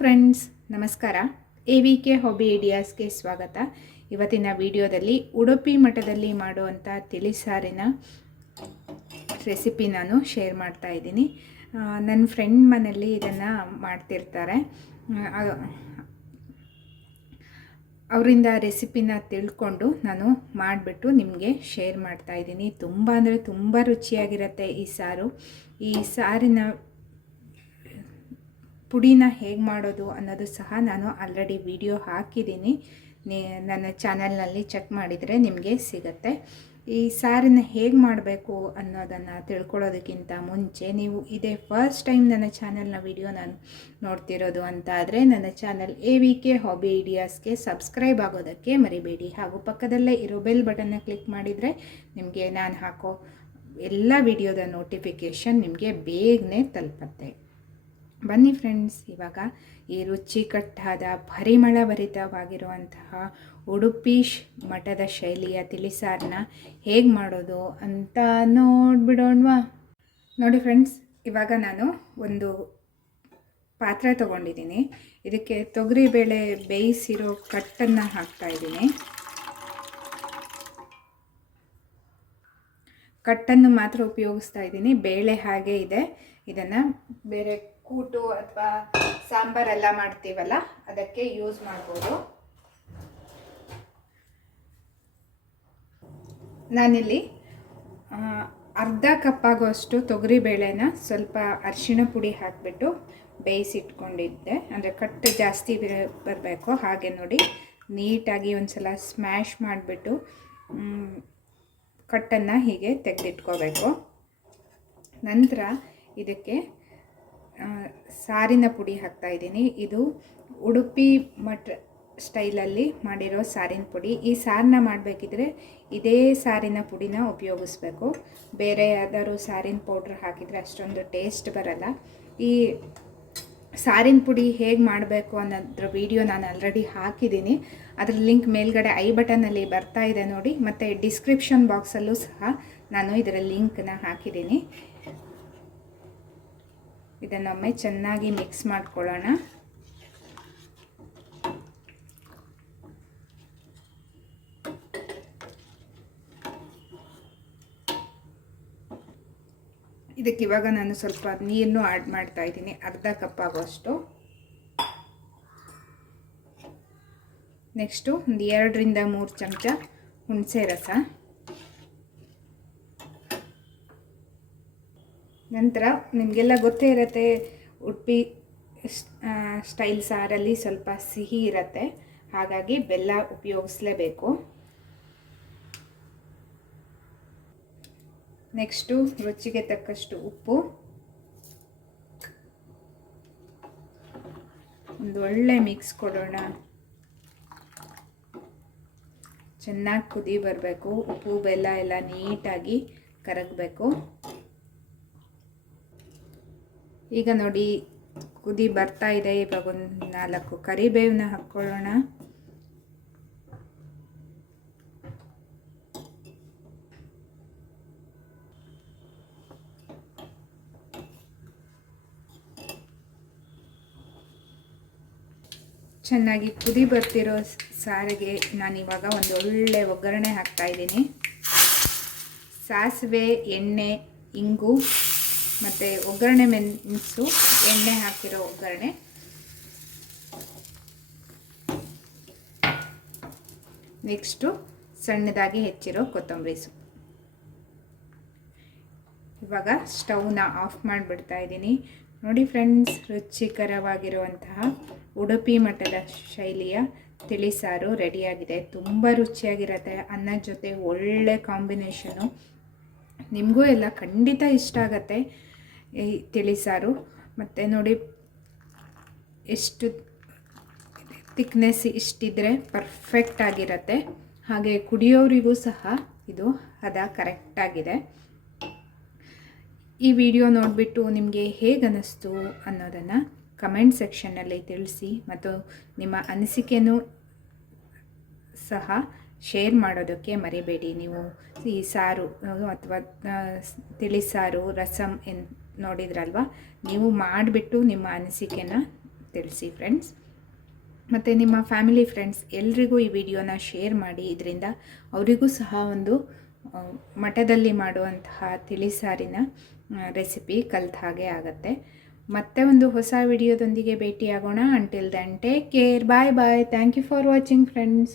Friends ನಮಸ್ಕಾರ. A V K hobby ಐಡಿಯಾಸ್ಗೆ ಸ್ವಾಗತ. ಇವತ್ತಿನ ವಿಡಿಯೋದಲ್ಲಿ ಉಡುಪಿ ಮಠದಲ್ಲಿ ಮಾಡುವಂಥ ತಿಳಿಸಾರಿನ ರೆಸಿಪಿ ನಾನು ಶೇರ್ ಮಾಡ್ತಾ ಇದ್ದೀನಿ. ನನ್ನ ಫ್ರೆಂಡ್ ಮನೆಯಲ್ಲಿ ಇದನ್ನು ಮಾಡ್ತಿರ್ತಾರೆ. ಅವರಿಂದ ರೆಸಿಪಿನ ತಿಳ್ಕೊಂಡು ನಾನು ಮಾಡಿಬಿಟ್ಟು ನಿಮಗೆ ಶೇರ್ ಮಾಡ್ತಾ ಇದ್ದೀನಿ. ತುಂಬ ಅಂದರೆ ತುಂಬ ರುಚಿಯಾಗಿರುತ್ತೆ ಈ ಸಾರು. ಈ ಸಾರಿನ ಪುಡಿನ ಹೇಗೆ ಮಾಡೋದು ಅನ್ನೋದು ಸಹ ನಾನು ಆಲ್ರೆಡಿ ವಿಡಿಯೋ ಹಾಕಿದ್ದೀನಿ. ನನ್ನ ಚಾನಲ್ನಲ್ಲಿ ಚೆಕ್ ಮಾಡಿದರೆ ನಿಮಗೆ ಸಿಗುತ್ತೆ. ಈ ಸಾರಿನ ಹೇಗೆ ಮಾಡಬೇಕು ಅನ್ನೋದನ್ನು ತಿಳ್ಕೊಳ್ಳೋದಕ್ಕಿಂತ ಮುಂಚೆ ನೀವು ಇದೇ ಫಸ್ಟ್ ಟೈಮ್ ನನ್ನ ಚಾನಲ್ನ ವಿಡಿಯೋ ನಾನು ನೋಡ್ತಿರೋದು ಅಂತ ಆದರೆ ನನ್ನ channel A V K hobby ಐಡಿಯಾಸ್ಗೆ subscribe ಆಗೋದಕ್ಕೆ ಮರಿಬೇಡಿ. ಹಾಗೂ ಪಕ್ಕದಲ್ಲೇ ಇರೋ ಬೆಲ್ ಬಟನ್ನ ಕ್ಲಿಕ್ ಮಾಡಿದರೆ ನಿಮಗೆ ನಾನು ಹಾಕೋ ಎಲ್ಲ ವಿಡಿಯೋದ ನೋಟಿಫಿಕೇಷನ್ ನಿಮಗೆ ಬೇಗನೆ ತಲುಪತ್ತೆ. ಬನ್ನಿ ಫ್ರೆಂಡ್ಸ್ ಇವಾಗ ಈ ರುಚಿಕಟ್ಟಾದ ಪರಿಮಳಭರಿತವಾಗಿರುವಂತಹ ಉಡುಪಿ ಶ್- ಮಠದ ಶೈಲಿಯ ತಿಳಿಸಾರನ್ನ ಹೇಗೆ ಮಾಡೋದು ಅಂತ ನೋಡ್ಬಿಡೋಣವಾ. ನೋಡಿ ಫ್ರೆಂಡ್ಸ್ ಇವಾಗ ನಾನು ಒಂದು ಪಾತ್ರೆ ತೊಗೊಂಡಿದ್ದೀನಿ. ಇದಕ್ಕೆ ತೊಗರಿಬೇಳೆ ಬೇಯಿಸಿರೋ ಕಟ್ಟನ್ನು ಹಾಕ್ತಾ ಇದ್ದೀನಿ. ಕಟ್ಟನ್ನು ಮಾತ್ರ ಉಪಯೋಗಿಸ್ತಾ ಇದ್ದೀನಿ. ಬೇಳೆ ಹಾಗೆ ಇದೆ. ಇದನ್ನು ಬೇರೆ ಕೂಟು ಅಥವಾ ಸಾಂಬಾರೆಲ್ಲ ಮಾಡ್ತೀವಲ್ಲ, ಅದಕ್ಕೆ ಯೂಸ್ ಮಾಡ್ಬೋದು. ನಾನಿಲ್ಲಿ ಅರ್ಧ ಕಪ್ಪಾಗುವಷ್ಟು ತೊಗರಿ ಬೇಳೆನ ಸ್ವಲ್ಪ ಅರಿಶಿಣ ಪುಡಿ ಹಾಕಿಬಿಟ್ಟು ಬೇಯಿಸಿಟ್ಕೊಂಡಿದ್ದೆ. ಅಂದರೆ ಕಟ್ಟು ಜಾಸ್ತಿ ಬರಬೇಕು. ಹಾಗೆ ನೋಡಿ, ನೀಟಾಗಿ ಒಂದು ಸಲ ಸ್ಮ್ಯಾಶ್ ಮಾಡಿಬಿಟ್ಟು ಕಟ್ಟನ್ನು ಹೀಗೆ ತೆಗೆದಿಟ್ಕೋಬೇಕು. ನಂತರ ಇದಕ್ಕೆ ಸಾರಿನ ಪುಡಿ ಹಾಕ್ತಾ ಇದ್ದೀನಿ. ಇದು ಉಡುಪಿ ಮಠ ಸ್ಟೈಲಲ್ಲಿ ಮಾಡಿರೋ ಸಾರಿನ ಪುಡಿ. ಈ ಸಾರನ್ನ ಮಾಡಬೇಕಿದ್ರೆ ಇದೇ ಸಾರಿನ ಪುಡಿನ ಉಪಯೋಗಿಸ್ಬೇಕು. ಬೇರೆ ಯಾವ್ದಾದ್ರು ಸಾರಿನ ಪೌಡ್ರ್ ಹಾಕಿದರೆ ಅಷ್ಟೊಂದು ಟೇಸ್ಟ್ ಬರಲ್ಲ. ಈ ಸಾರಿನ ಪುಡಿ ಹೇಗೆ ಮಾಡಬೇಕು ಅನ್ನೋದ್ರ ವಿಡಿಯೋ ನಾನು ಆಲ್ರೆಡಿ ಹಾಕಿದ್ದೀನಿ. ಅದ್ರ ಲಿಂಕ್ ಮೇಲ್ಗಡೆ ಐ ಬಟನಲ್ಲಿ ಬರ್ತಾ ಇದೆ ನೋಡಿ. ಮತ್ತು ಡಿಸ್ಕ್ರಿಪ್ಷನ್ ಬಾಕ್ಸಲ್ಲೂ ಸಹ ನಾನು ಇದರ ಲಿಂಕ್ನ ಹಾಕಿದ್ದೀನಿ. ಇದನ್ನೊಮ್ಮೆ ಚೆನ್ನಾಗಿ ಮಿಕ್ಸ್ ಮಾಡ್ಕೊಳ್ಳೋಣ. ಇದಕ್ಕೆ ಇವಾಗ ನಾನು ಸ್ವಲ್ಪ ನೀರನ್ನು ಆ್ಯಡ್ ಮಾಡ್ತಾ ಇದ್ದೀನಿ, ಅರ್ಧ ಕಪ್ ಆಗೋಷ್ಟು. ನೆಕ್ಸ್ಟು ಒಂದು ಎರಡರಿಂದ ಮೂರು ಚಮಚ ಹುಣಸೆ ರಸ. ನಂತರ ನಿಮಗೆಲ್ಲ ಗೊತ್ತೇ ಇರುತ್ತೆ, ಉಡುಪಿ ಸ್ಟೈಲ್ ಸಾರಲ್ಲಿ ಸ್ವಲ್ಪ ಸಿಹಿ ಇರುತ್ತೆ. ಹಾಗಾಗಿ ಬೆಲ್ಲ ಉಪಯೋಗಿಸ್ಲೇಬೇಕು. ನೆಕ್ಸ್ಟು ರುಚಿಗೆ ತಕ್ಕಷ್ಟು ಉಪ್ಪು. ಒಂದು ಒಳ್ಳೆ ಮಿಕ್ಸ್ ಕೊಡೋಣ. ಚೆನ್ನಾಗಿ ಕುದಿ ಬರಬೇಕು. ಉಪ್ಪು, ಬೆಲ್ಲ ಎಲ್ಲ ನೀಟಾಗಿ ಕರಗಬೇಕು. ಈಗ ನೋಡಿ, ಕುದಿ ಬರ್ತಾ ಇದೆ. ಇವಾಗ ಒಂದು ನಾಲ್ಕು ಕರಿಬೇವನ್ನ ಹಾಕ್ಕೊಳ್ಳೋಣ. ಚೆನ್ನಾಗಿ ಕುದಿ ಬರ್ತಿರೋ ಸಾರಿಗೆ ನಾನಿವಾಗ ಒಂದು ಒಳ್ಳೆ ಒಗ್ಗರಣೆ ಹಾಕ್ತಾ ಇದ್ದೀನಿ. ಸಾಸಿವೆ, ಎಣ್ಣೆ, ಇಂಗು. ಮತ್ತು ಒಗ್ಗರಣೆ ಮೆಣಸು ಎಣ್ಣೆ ಹಾಕಿರೋ ಒಗ್ಗರಣೆ. ನೆಕ್ಸ್ಟು ಸಣ್ಣದಾಗಿ ಹೆಚ್ಚಿರೋ ಕೊತ್ತಂಬರಿ ಸೊಪ್ಪು. ಇವಾಗ ಸ್ಟವ್ನ ಆಫ್ ಮಾಡಿಬಿಡ್ತಾ ಇದ್ದೀನಿ. ನೋಡಿ ಫ್ರೆಂಡ್ಸ್, ರುಚಿಕರವಾಗಿರುವಂತಹ ಉಡುಪಿ ಮಠದ ಶೈಲಿಯ ತಿಳಿಸಾರು ರೆಡಿಯಾಗಿದೆ. ತುಂಬ ರುಚಿಯಾಗಿರುತ್ತೆ. ಅನ್ನದ ಜೊತೆ ಒಳ್ಳೆ ಕಾಂಬಿನೇಷನು. ನಿಮಗೂ ಎಲ್ಲ ಖಂಡಿತ ಇಷ್ಟ ಆಗತ್ತೆ. ತಿಳಿಸಾರು. ಮತ್ತು ನೋಡಿ, ಎಷ್ಟು ತಿಕ್ನೆಸ್ ಇಷ್ಟಿದ್ರೆ ಪರ್ಫೆಕ್ಟ್ ಆಗಿರತ್ತೆ. ಹಾಗೆ ಕುಡಿಯೋರಿಗೂ ಸಹ ಇದು ಹದ ಕರೆಕ್ಟಾಗಿದೆ ಈ ವಿಡಿಯೋ ನೋಡಿಬಿಟ್ಟು ನಿಮಗೆ ಹೇಗೆ ಅನ್ನಿಸ್ತು ಅನ್ನೋದನ್ನು ಕಮೆಂಟ್ ಸೆಕ್ಷನ್ನಲ್ಲಿ ತಿಳಿಸಿ ಮತ್ತು ನಿಮ್ಮ ಅನಿಸಿಕೆನೂ ಸಹ ಶೇರ್ ಮಾಡೋದಕ್ಕೆ ಮರಿಬೇಡಿ. ನೀವು ಈ ಸಾರು ಅಥವಾ ತಿಳಿಸಾರು ರಸಮ್ ಎನ್ ನೋಡಿದ್ರಲ್ವ? ನೀವು ಮಾಡಿಬಿಟ್ಟು ನಿಮ್ಮ ಅನಿಸಿಕೆನ ತಿಳಿಸಿ ಫ್ರೆಂಡ್ಸ್ ಮತ್ತು ನಿಮ್ಮ ಫ್ಯಾಮಿಲಿ ಫ್ರೆಂಡ್ಸ್ ಎಲ್ರಿಗೂ ಈ ವಿಡಿಯೋನ ಶೇರ್ ಮಾಡಿ. ಇದರಿಂದ ಅವರಿಗೂ ಸಹ ಒಂದು ಮಠದಲ್ಲಿ ಮಾಡುವಂತಹ ತಿಳಿಸಾರಿನ ರೆಸಿಪಿ ಕಲ್ತ ಹಾಗೆ ಆಗುತ್ತೆ. ಮತ್ತೆ ಒಂದು ಹೊಸ ವಿಡಿಯೋದೊಂದಿಗೆ ಭೇಟಿಯಾಗೋಣ. Until then take care bye bye thank you for watching friends